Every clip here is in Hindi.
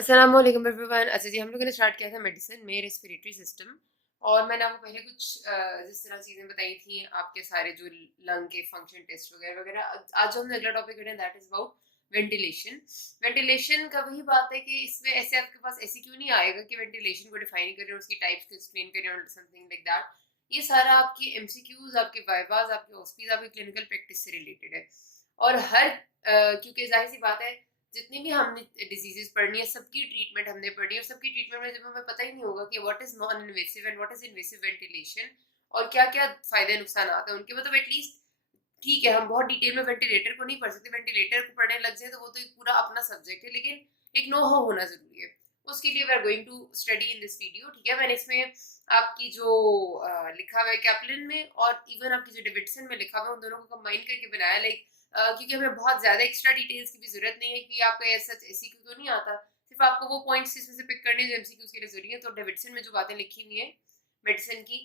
अस्सलाम वालेकुम एवरीवन। अच्छा जी, हम लोगों ने स्टार्ट किया था मेडिसिन में रेस्पिरेटरी सिस्टम। और मैंने आपको पहले कुछ जिस तरह चीज़ें बताई थी, आपके सारे जो लंग के फंक्शन टेस्ट वगैरह वगैरह। आज जो हम अगला टॉपिक करें that is about ventilation. Ventilation का वही बात है कि इसमें ऐसे आपके पास ऐसे क्यों नहीं आएगा कि वेंटिलेशन को डिफाइन करें, उसकी टाइप्स को एक्सप्लेन करें और समथिंग लाइक दैट। ये सारा आपके एमसीक्यूज, आपके वाइवाज, आपके ओस्पीज, आपकी क्लिनिकल प्रैक्टिस से रिलेटेड है। और हर क्योंकि जाहिर सी बात है, जितनी भी हमने डिजीजेस पढ़नी है सबकी ट्रीटमेंट हमने पढ़नी है, और सबकी ट्रीटमेंट में जब हमें पता ही नहीं होगा कि what is non invasive and what is invasive ventilation और क्या क्या फायदे नुकसान आते हैं उनके, मतलब एटलीस्ट ठीक है हम बहुत डिटेल में वेंटिलेटर को नहीं पढ़ सकते, वेंटिलेटर को पढ़ने लग जाए तो वो तो एक पूरा अपना सब्जेक्ट है, लेकिन एक नो हाउ होना जरूरी है। उसके लिए we are going to study in this video. ठीक है, मैंने इसमें आपकी जो लिखा हुआ है कैप्लिन में और इवन आपकी जो डेविडसन में लिखा हुआ है उन दोनों को कंबाइन करके बनाया, लाइक क्योंकि हमें बहुत ज्यादा एक्स्ट्रा डिटेल्स की भी जरूरत नहीं है कि आपका सच एमसीक्यू तो नहीं आता, सिर्फ आपको वो पॉइंट्स इसमें से पिक करने जो एमसीक्यूज के लिए जरूरी है। तो डेविडसन में जो बातें लिखी हुई है मेडिसिन की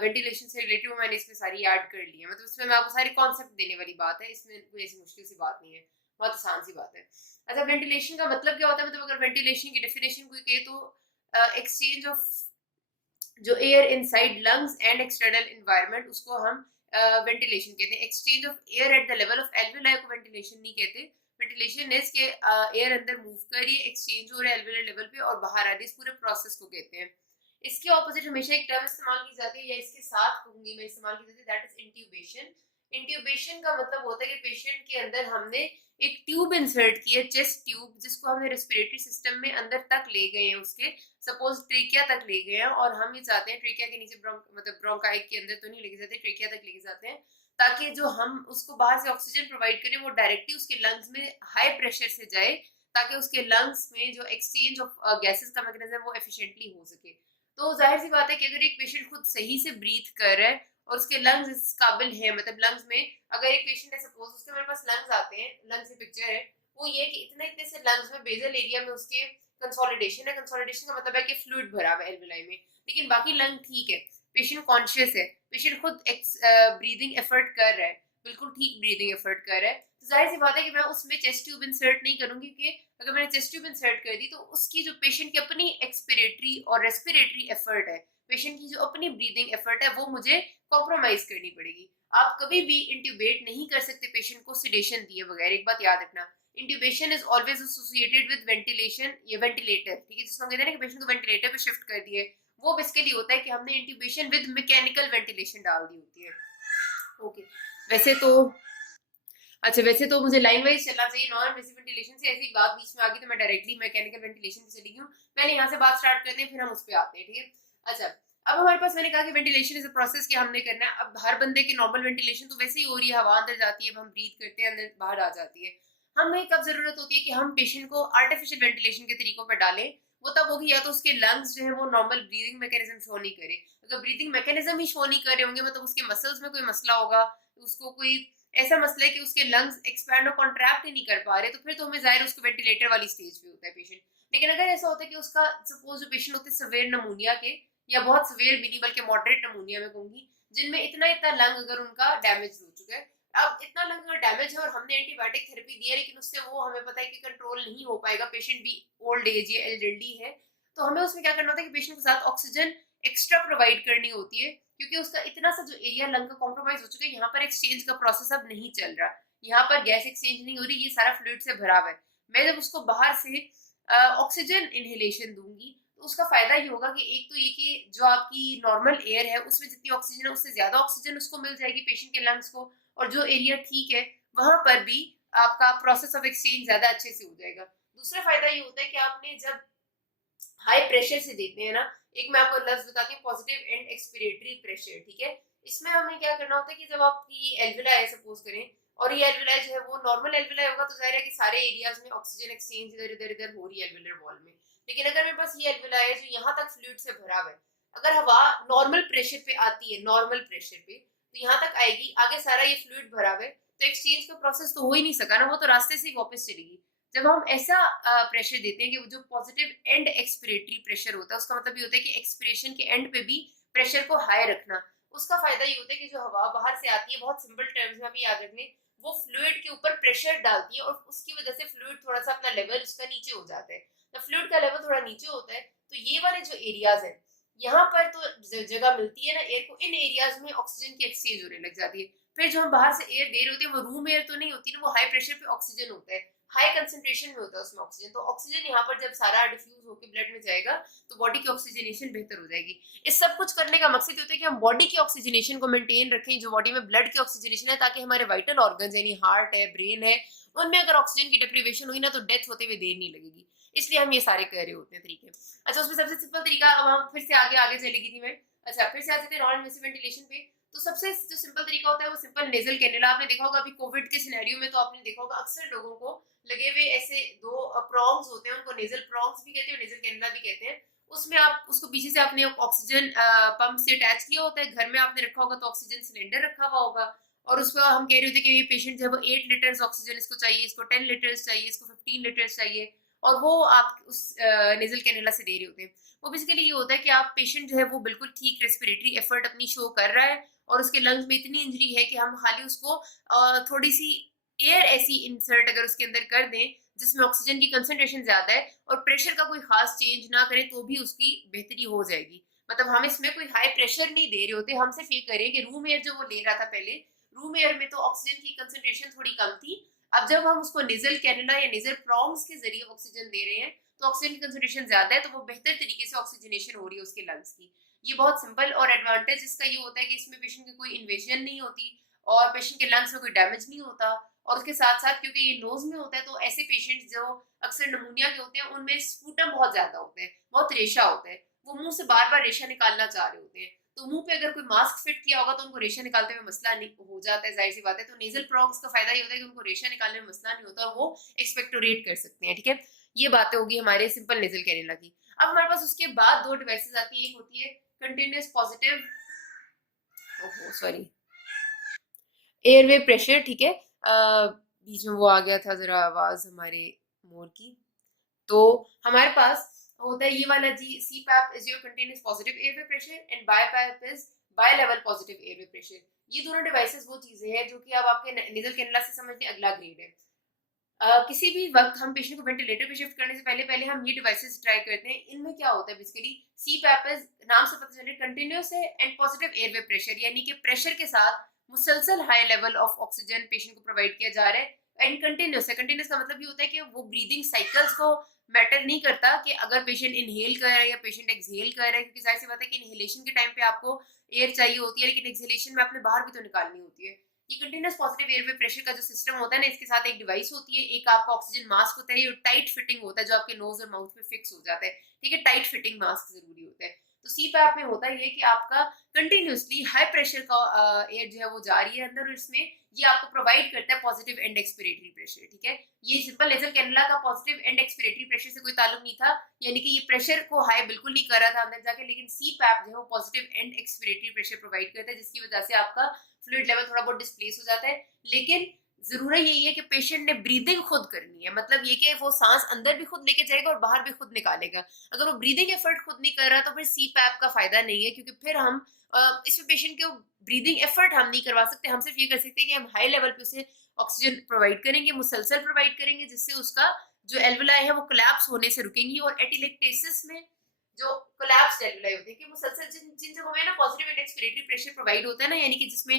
वेंटिलेशन से रिलेटेड, वो मैंने इसमें सारी ऐड कर ली है। मतलब इसमें मैं आपको सारे कॉन्सेप्ट देने वाली बात है, इसमें कोई ऐसी मुश्किल सी बात नहीं है, बहुत आसान सी बात है। अच्छा, वेंटिलेशन का मतलब क्या होता है? मतलब अगर वेंटिलेशन की डेफिनेशन कोई कहे तो एक्सचेंज ऑफ जो air inside lungs and external environment, उसको हम वेंटिलेशन कहते हैं। Exchange of air at the level of alveoli को वेंटिलेशन नहीं कहते। वेंटिलेशन इज के एयर अंदर मूव कर रही है, एक्सचेंज हो रहा है एल्विलर लेवल पे और बाहर आ रही है, इस पूरे प्रोसेस को कहते हैं। इसके ऑपोजिट हमेशा एक टर्म इस्तेमाल की जाती है, या इसके साथ कहूंगी मैं इस्तेमाल की जाती है, दैट इज इंट्यूबेशन। इंट्यूबेशन का मतलब होता है कि पेशेंट के अंदर हमने एक ट्यूब इंसर्ट की है, चेस्ट ट्यूब, जिसको हमने रेस्पिरेटरी सिस्टम में अंदर तक ले गए हैं, उसके सपोज ट्रेकिया तक ले गए हैं, और हम ये चाहते हैं ट्रेकिया के नीचे मतलब ब्रोंकाई के अंदर तो नहीं लेके जाते, ट्रेकिया तक लेके जाते हैं, ताकि जो हम उसको बाहर से ऑक्सीजन प्रोवाइड करें वो डायरेक्टली उसके लंग्स में हाई प्रेशर से जाए, ताकि उसके लंग्स में जो एक्सचेंज ऑफ गैसेस का मैकेनिज्म वो एफिशिएंटली हो सके। तो जाहिर सी बात है कि अगर एक पेशेंट खुद सही से ब्रीथ कर रहा है और उसके लंग्स इस काबिल है, मतलब लंग्स में अगर एक पेशेंट है सपोज उसके मेरे पास लंग्स आते हैं, लंग्स की पिक्चर है, वो ये कि इतने इतने से लंग्स में बेजल एरिया में उसके कंसोलिडेशन है। कंसोलिडेशन का मतलब है कि फ्लूइड भरा हुआ है एल्विलाई में, लेकिन बाकी लंग ठीक है। पेशेंट कॉन्शियस है, पेशेंट खुद ब्रीदिंग एफर्ट कर रहा है, बिल्कुल ठीक ब्रीदिंग एफर्ट कर रहा है, तो जाहिर सी बात है कि मैं उसमें चेस्ट ट्यूब इंसर्ट नहीं करूंगी, क्योंकि अगर मैंने चेस्ट ट्यूब इंसर्ट कर दी तो उसकी जो पेशेंट की अपनी एक्सपिरेटरी और रेस्पिरेटरी एफर्ट है, पेशेंट की जो अपनी ब्रीदिंग एफर्ट है, वो मुझे कॉम्प्रोमाइज करनी पड़ेगी। आप कभी भी इंट्यूबेट नहीं कर सकते पेशेंट को सिडेशन दिए बगैर, एक बात याद रखना। Intubation is always associated with ventilation या वेंटिलेटर, ठीक है, जिसको कहते हैं ना कि पेशेंट को वेंटिलेटर पे शिफ्ट कर दिए, वो बेसिकली होता है कि हमने इंट्यूबेशन विद मैकेनिकल वेंटिलेशन डाल दी होती है। ओके, वैसे तो अच्छा, वैसे तो मुझे लाइन वाइज चलना चाहिए, नॉन इन्वेसिव वेंटिलेशन से ऐसी बात बीच में आ गई तो मैं डायरेक्टली मैकेनिकल वेंटिलेशन पे चली गई हूँ। पहले यहाँ से बात स्टार्ट करते हैं, फिर हम उस पे आते हैं, ठीक है। अच्छा, अब हमारे पास मैंने कहा कि वेंटिलेशन इज अ प्रोसेस कि हमने करना है। अब हर बंदे की नॉर्मल वेंटिलेशन तो वैसे ही हो रही है, हवा अंदर जाती है, हम ब्रीथ करते हैं, अंदर बाहर आ जाती है। हमें कब जरूरत होती है कि हम पेशेंट को आर्टिफिशियल वेंटिलेशन के तरीकों पर डालें, वो तब होगी या तो उसके लंग्स जो है वो नॉर्मल ब्रीदिंग मैकेनिज्म शो नहीं करे। अगर ब्रीदिंग मैकेनिज्म ही शो नहीं कर रहे होंगे, मतलब उसके मसल्स में कोई मसला होगा, उसको कोई ऐसा मसला है कि उसके लंग्स एक्सपैंड और कॉन्ट्रैक्ट ही नहीं कर पा रहे, तो फिर तो हमें जाहिर उसको वेंटिलेटर वाली स्टेज पे होता है पेशेंट। लेकिन अगर ऐसा होता है कि उसका सपोज जो पेशेंट होते हैं सवेयर नमूनिया के, या बहुत सवेयर भी नहीं बल्कि मॉडरेट नमूनिया में कहूंगी, जिनमें इतना इतना लंग अगर उनका डैमेज हो चुका है, अब इतना लंग अगर डैमेज है और हमने एंटीबायोटिक थेरेपी दी है, लेकिन उससे वो हमें पता है कि कंट्रोल नहीं हो पाएगा, पेशेंट भी ओल्ड एज या एल्डरली है, तो हमें उसमें क्या करना होता है कि पेशेंट के साथ ऑक्सीजन एक्स्ट्रा प्रोवाइड करनी होती है, क्योंकि उसका इतना सा जो एरिया लंग का कॉम्प्रोमाइज हो चुका है, यहाँ पर एक्सचेंज का प्रोसेस अब नहीं चल रहा, यहाँ पर गैस एक्सचेंज नहीं हो रही, ये सारा फ्लूइड से भरा हुआ है। मैं जब उसको बाहर से ऑक्सीजन इनहेलेशन दूंगी तो उसका फायदा ये होगा कि एक तो ये कि जो आपकी नॉर्मल एयर है उसमें जितनी ऑक्सीजन है उससे ज्यादा ऑक्सीजन उसको मिल जाएगी पेशेंट के लंग्स को, और जो एरिया ठीक है वहां पर भी आपका प्रोसेस ऑफ एक्सचेंज ज्यादा अच्छे से हो जाएगा। दूसरा फायदा ये होता है कि आपने जब हाई प्रेशर से देते हैं ना, एक मैं आपको लफ्ज बताती हूँ, पॉजिटिव एंड एक्सपिरेटरी प्रेशर, ठीक है। इसमें हमें क्या करना होता है कि जब आपकी एल्विला है सपोज करें, और ये एल्विला जो है वो नॉर्मल एल्विला होगा, तो जाहिर है कि सारे एरियाज में ऑक्सीजन एक्सचेंज इधर इधर इधर हो रही है एल्विलर वॉल में। लेकिन अगर मेरे पास ये एल्विला है जो यहाँ तक फ्लूइड से भरा हुआ है, अगर हवा नॉर्मल प्रेशर पे आती है, नॉर्मल प्रेशर पे तो यहाँ तक आएगी, आगे सारा ये फ्लूइड भरा हुआ है, तो एक्सचेंज का प्रोसेस तो हो ही नहीं सका ना, वो तो रास्ते से ही वापस चलेगी। जब हम ऐसा प्रेशर देते हैं कि जो पॉजिटिव एंड एक्सपिरेटरी प्रेशर होता है, उसका मतलब ये होता है कि एक्सपिरेशन के एंड पे भी प्रेशर को हाई रखना, उसका फायदा ये होता है कि जो हवा बाहर से आती है, बहुत सिंपल टर्म्स में भी याद रख लें, वो फ्लूइड के ऊपर प्रेशर डालती है और उसकी वजह से फ्लूइड थोड़ा सा अपना लेवल उसका नीचे हो जाता है। द फ्लूइड का लेवल थोड़ा नीचे होता है, तो ये वाले जो एरियाज हैं यहाँ पर तो जगह मिलती है ना एयर को, इन एरियाज में ऑक्सीजन की एक्सचेंज होने लग जाती है। फिर जो हम बाहर से एयर दे रहे होते हैं वो रूम एयर तो नहीं होती ना, वो हाई प्रेशर पे ऑक्सीजन होता है, हाई कंसंट्रेशन में होता है उसमें ऑक्सीजन। तो ऑक्सीजन यहाँ पर जब सारा डिफ्यूज होकर ब्लड में जाएगा तो बॉडी की ऑक्सीजनेशन बेहतर हो जाएगी। इस सब कुछ करने का मकसद ये होता है कि हम बॉडी की ऑक्सीजनेशन को मेंटेन रखें, जो बॉडी में ब्लड की ऑक्सीजनेशन है, ताकि हमारे वाइटल ऑर्गन यानी हार्ट है, ब्रेन है, उनमें अगर ऑक्सीजन की डिप्रीवेशन हुई ना तो डेथ होते हुए देर नहीं लगेगी। इसलिए हम ये सारे कर रहे होते हैं तरीके। अच्छा, उसमें सबसे सिंपल तरीका, अब हम फिर से आगे आगे चलेगी थी मैं। अच्छा, फिर से आ जाते हैं नॉन इन्वेसिव वेंटिलेशन पे। तो सबसे जो सिंपल तरीका होता है वो सिंपल नेजल कैनुला। आपने देखा होगा अभी कोविड के सिनेरियो में, तो आपने देखा होगा अक्सर लोगों को लगे हुए ऐसे दो प्रॉन्ग्स होते हैं, उनको नेजल प्रॉन्ग्स भी कहते हैं और नेजल कैनुला भी कहते हैं। उसमें आप उसको पीछे से आपने ऑक्सीजन पंप से अटैच किया होता है, घर में आपने रखा होगा तो ऑक्सीजन सिलेंडर रखा हुआ होगा, और उस पर हम कह रहे होते हैं कि ये पेशेंट जो है वो 8 लीटर्स ऑक्सीजन इसको चाहिए, इसको 10 लीटर्स चाहिए, इसको 15 लीटर्स चाहिए, और वो आप उस नेजल कैनुला से दे रहे होते हैं। वो बेसिकली ये होता है कि आप पेशेंट जो है वो बिल्कुल ठीक रेस्पिरेटरी एफर्ट अपनी शो कर रहा है और उसके लंग्स में इतनी इंजरी है कि हम खाली उसको थोड़ी सी एयर ऐसी इंसर्ट अगर उसके अंदर कर दें जिसमें ऑक्सीजन की कंसंट्रेशन ज्यादा है और प्रेशर का कोई खास चेंज ना करें तो भी उसकी बेहतरी हो जाएगी। मतलब हम इसमें कोई हाई प्रेशर नहीं दे रहे होते, हम सिर्फ ये करें कि रूम एयर जो वो ले रहा था पहले, रूम एयर में तो ऑक्सीजन की कंसंट्रेशन थोड़ी कम थी, अब जब हम उसको नेजल कैनुला या नेजल प्रॉन्ग्स के जरिए ऑक्सीजन दे रहे हैं तो ऑक्सीजन की कंसंट्रेशन ज्यादा है, तो वो बेहतर तरीके से ऑक्सीजनेशन हो रही है उसके लंग्स की। ये बहुत सिंपल, और एडवांटेज इसका ये होता है कि इसमें पेशेंट की कोई इन्वेजन नहीं होती और पेशेंट के लंग्स में कोई डैमेज नहीं होता। और उसके साथ साथ क्योंकि ये नोज में होता है तो ऐसे पेशेंट जो अक्सर नमूनिया के होते हैं उनमें स्पूटम बहुत ज्यादा होता है, बहुत रेशा होता है, वो मुंह से बार बार रेशा निकालना चाह रहे होते हैं, तो मुंह पे अगर कोई मास्क फिट किया होगा तो उनको रेशा निकालते में मसला नहीं हो जाता है, जाहिर सी बात है। तो नेजल प्रॉन्ग्स का फायदा ये होता है कि उनको रेशा निकालने में मसला नहीं होता और वो एक्सपेक्टोरेट कर सकते हैं। ठीक है, ये बातें होगी हमारे सिंपल नेजल कैनुला की। अब हमारे पास उसके बाद दो डिवाइसेस आती है, एक होती है कंटिन्यूअस पॉजिटिव, ओहो सॉरी, एयरवे प्रेशर। ठीक है, बीच में वो आ गया था जरा आवाज हमारे मोर की। तो हमारे पास होता है ये वाला जी, CPAP is your continuous positive airway pressure and BiPAP is bilevel positive airway pressure. ये दोनों डिवाइसेस वो चीजें हैं जो कि अब आपके नेजल कैनुला से समझने अगला ग्रेड है। किसी भी वक्त हम पेशेंट को वेंटिलेटर पे शिफ्ट करने से पहले पहले हम ये डिवाइसेस ट्राई करते हैं। इनमें क्या होता है बेसिकली, सी पैप इज, नाम से पता चले कंटिन्यूअस है एंड पॉजिटिव एयरवे प्रेशर, यानी कि प्रेशर के साथ मुसलसल high level of oxygen patient को प्रोवाइड किया जा रहा है। एंड कंटिन्यूअस है, कंटिन्यूअस का मतलब ये होता है कि वो ब्रीदिंग साइकिल्स को मैटर नहीं करता कि अगर पेशेंट इनहेल कर रहा है या पेशेंट एक्सहेल कर रहा है, क्योंकि जाहिर सी बात है कि इनहेलेशन के टाइम पे आपको एयर चाहिए होती है लेकिन एक्सहेलेशन में आपने बाहर भी तो निकालनी होती है। ये कंटिन्यूअस पॉजिटिव एयरवे प्रेशर का जो सिस्टम होता है ना, इसके साथ एक डिवाइस होती है, एक आपका ऑक्सीजन मास्क होता है, ये टाइट फिटिंग होता है जो आपके नोज और माउथ में फिक्स हो जाता है। ठीक है, टाइट फिटिंग मास्क जरूरी होता है। तो सी पैप में होता है ये कि आपका कंटिन्यूअसली हाई प्रेशर का एयर जो है वो जा रही है अंदर, और इसमें ये आपको प्रोवाइड करता है पॉजिटिव एंड एक्सपिरेटरी प्रेशर। ठीक है, ये सिंपल नेजल कैनुला का पॉजिटिव एंड एक्सपिरेटरी प्रेशर से कोई ताल्लुक नहीं था, यानी कि ये प्रेशर को हाई बिल्कुल नहीं कर रहा था अंदर जाके, लेकिन सी पैप जो है वो positive and expiratory pressure provide करता है, जिसकी वजह से आपका फ्लूइड लेवल थोड़ा बहुत डिस्प्लेस हो जाता है। लेकिन जरूरत यही है कि पेशेंट ने ब्रीदिंग खुद करनी है, मतलब ये कि वो सांस अंदर भी खुद लेके जाएगा और बाहर भी खुद निकालेगा। अगर वो ब्रीदिंग एफर्ट खुद नहीं कर रहा तो फिर सी पैप का फायदा नहीं है, क्योंकि फिर हम इसमें पेशेंट को ब्रीदिंग एफर्ट हम नहीं करवा सकते। हम सिर्फ ये कर सकते हैं कि हम हाई लेवल पे उसे ऑक्सीजन प्रोवाइड करेंगे, मुसलसल प्रोवाइड करेंगे, जिससे उसका जो एल्वुलाई है वो कोलैप्स होने से रुकेंगी। और एटिलेक्टेसिस में जो कोलैप्स एल्वुलाई होती है कि मुसलसल जिन जिन जगहों में ना positive and expiratory pressure provide होता है ना, यानी कि जिसमें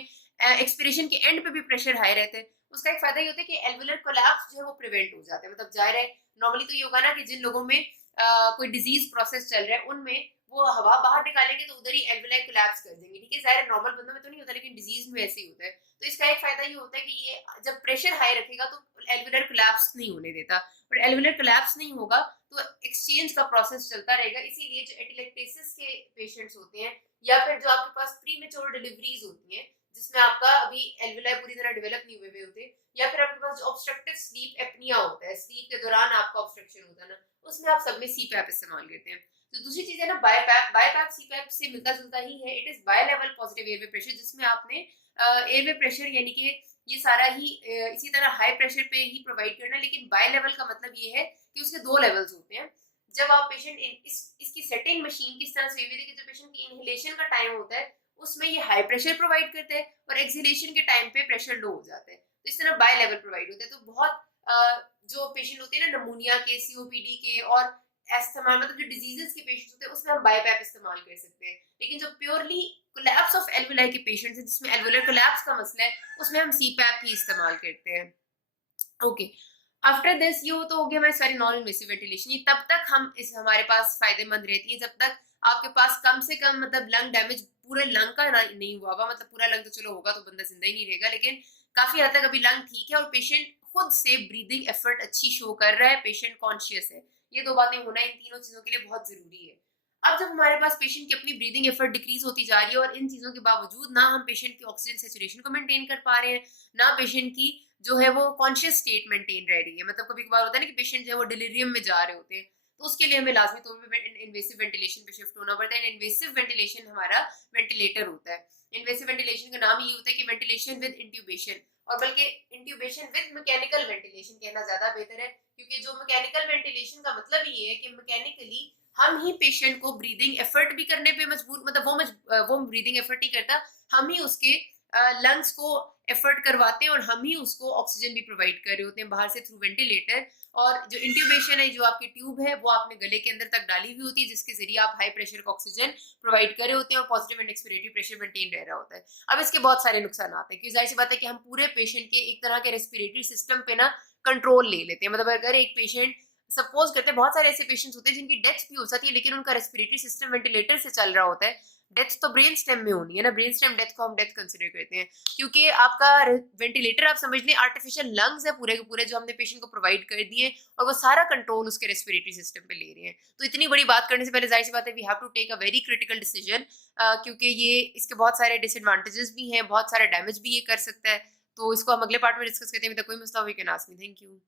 एक्सपिरेशन के एंड पे भी प्रेशर हाई रहता है, उसका एक फायदा ये होता है कि एल्वुलर कोलैप्स जो है वो प्रिवेंट हो जाता है। मतलब जाहिर है नॉर्मली तो ये होगा ना कि जिन लोगों में कोई डिजीज प्रोसेस चल रहा है उनमें वो हवा बाहर निकालेंगे तो उधर ही एल्वुलाई कोलैप्स कर देंगे। ठीक है, जाहिर है नॉर्मल बंदों में तो नहीं होता लेकिन डिजीज में ऐसे ही होता है। तो इसका एक फायदा ये होता है कि ये जब प्रेशर हाई रखेगा तो एल्वुलर कोलैप्स नहीं होने देता, और एल्वुलर कोलैप्स नहीं होगा तो एक्सचेंज का प्रोसेस चलता रहेगा। इसीलिए जो एटिलेक्टेसिस के पेशेंट्स होते हैं या फिर जो आपके पास प्रीमेच्योर डिलीवरीज होती हैं जिसमें आपका अभी एल्वुलाई पूरी तरह डेवलप नहीं हुए होते, या फिर आपके पास जो ऑब्स्ट्रक्टिव स्लीप एपनिया होता है, स्लीप के दौरान आपका ऑब्स्ट्रक्शन होता है ना, उसमें आप सब में सी पैप इस्तेमाल करते हैं। तो दूसरी चीज है ना बाय पैप, बाय पैप सी पैप से मिलता जुलता ही है। It is bilevel positive airway pressure, जिसमें आपने एयरवे प्रेशर यानी कि ये सारा ही इसी तरह हाई प्रेशर पे ही प्रोवाइड करना, लेकिन बाय लेवल का मतलब ये है कि उसके दो लेवल्स होते हैं। जब आप पेशेंट इसकी सेटिंग मशीन किस तरह से हुई है कि जो पेशेंट की इनहेलेशन का टाइम होता है उसमें ये हाई प्रेशर प्रोवाइड करता है और एक्सहेलेशन के टाइम पे प्रेशर लो हो जाता है, तो इस तरह बाय लेवल प्रोवाइड होता है। तो बहुत जो पेशेंट होते हैं ना नमूनिया के, सीओपीडी के और एस्थमा मतलब जो डिजीजेस के पेशेंट्स होते हैं उसमें हम बाईपैप इस्तेमाल कर सकते हैं, लेकिन जो प्योरली कोलैप्स ऑफ एल्वुलाई के पेशेंट्स हैं जिसमें एल्वुलर कोलैप्स का मसला है उसमें हम सीपैप ही इस्तेमाल करते हैं। ओके, आफ्टर दिस ये तो हो गया हमारी सारी नॉन इन्वेसिव वेंटिलेशन। ये तब तक हम इस हमारे पास फायदेमंद रहती है जब तक आपके पास कम से कम मतलब लंग डैमेज पूरे लंग का नहीं हुआ हुआ, मतलब पूरा लंग तो चलो होगा तो बंदा जिंदा ही नहीं रहेगा, लेकिन काफी हद तक अभी लंग ठीक है और पेशेंट खुद से ब्रीदिंग एफर्ट अच्छी शो कर रहा है, पेशेंट कॉन्शियस है। ये दो बातें होना इन तीनों चीजों के लिए बहुत जरूरी है। अब जब हमारे पास पेशेंट की अपनी ब्रीदिंग एफर्ट डिक्रीज होती जा रही है और इन चीजों के बावजूद ना हम पेशेंट की ऑक्सीजन सेचुरेशन को मेंटेन कर पा रहे हैं, ना पेशेंट की जो है वो कॉन्शियस स्टेट मेंटेन रह रही है, मतलब कभी कभार होता है ना कि पेशेंट जो है वो डिलीरियम में जा रहे होते हैं, तो उसके लिए हमें लाजमी तौर पे इन्वेसिव वेंटिलेशन पे शिफ्ट होना पड़ता है। इन्वेसिव वेंटिलेशन हमारा वेंटिलेटर होता है। इन्वेसिव वेंटिलेशन का नाम ये होता है कि वेंटिलेशन विद इंट्यूबेशन, और बल्कि इंट्यूबेशन विद मैकेनिकल वेंटिलेशन कहना ज्यादा बेहतर है, क्योंकि जो मैकेनिकल वेंटिलेशन का मतलब ये है कि मैकेनिकली हम ही पेशेंट को ब्रीदिंग एफर्ट भी करने पे मजबूर, मतलब वो ब्रीदिंग एफर्ट नहीं करता, हम ही उसके लंग्स को एफर्ट करवाते हैं और हम ही उसको ऑक्सीजन भी प्रोवाइड कर रहे होते हैं बाहर से थ्रू वेंटिलेटर। और जो इंट्यूबेशन है, जो आपकी ट्यूब है वो आपने गले के अंदर तक डाली हुई होती है जिसके जरिए आप हाई प्रेशर का ऑक्सीजन प्रोवाइड कर रहे होते हैं और positive and expiratory pressure maintain रह रहा होता है। अब इसके बहुत सारे नुकसान आते हैं, क्योंकि जाहिर सी बात है कि हम पूरे पेशेंट के एक तरह के रेस्पिरेटरी सिस्टम पे ना कंट्रोल ले लेते हैं। मतलब अगर एक पेशेंट, सपोज करते हैं बहुत सारे ऐसे पेशेंट्स होते हैं जिनकी डेथ भी हो जाती है लेकिन उनका रेस्पिरेटरी सिस्टम वेंटिलेटर से चल रहा होता है, डेथ तो ब्रेन स्टेम में होनी है ना, ब्रेन स्टेम डेथ को हम डेथ कंसिडर करते हैं, क्योंकि आपका वेंटिलेटर आप समझ लें आर्टिफिशियल लंग्स है पूरे के पूरे जो हमने पेशेंट को प्रोवाइड कर दिए और वो सारा कंट्रोल उसके रेस्पिरेटरी सिस्टम पे ले रहे हैं। तो इतनी बड़ी बात करने से पहले जाहिर सी बात है we have to take a very critical decision, क्योंकि ये इसके बहुत सारे डिसएडवांटेजेस भी हैं, बहुत सारा डैमेज भी ये कर सकता है। तो इसको हम अगले पार्ट में डिस्कस करते हैं। कोई मसला हो, we can ask me. Thank you.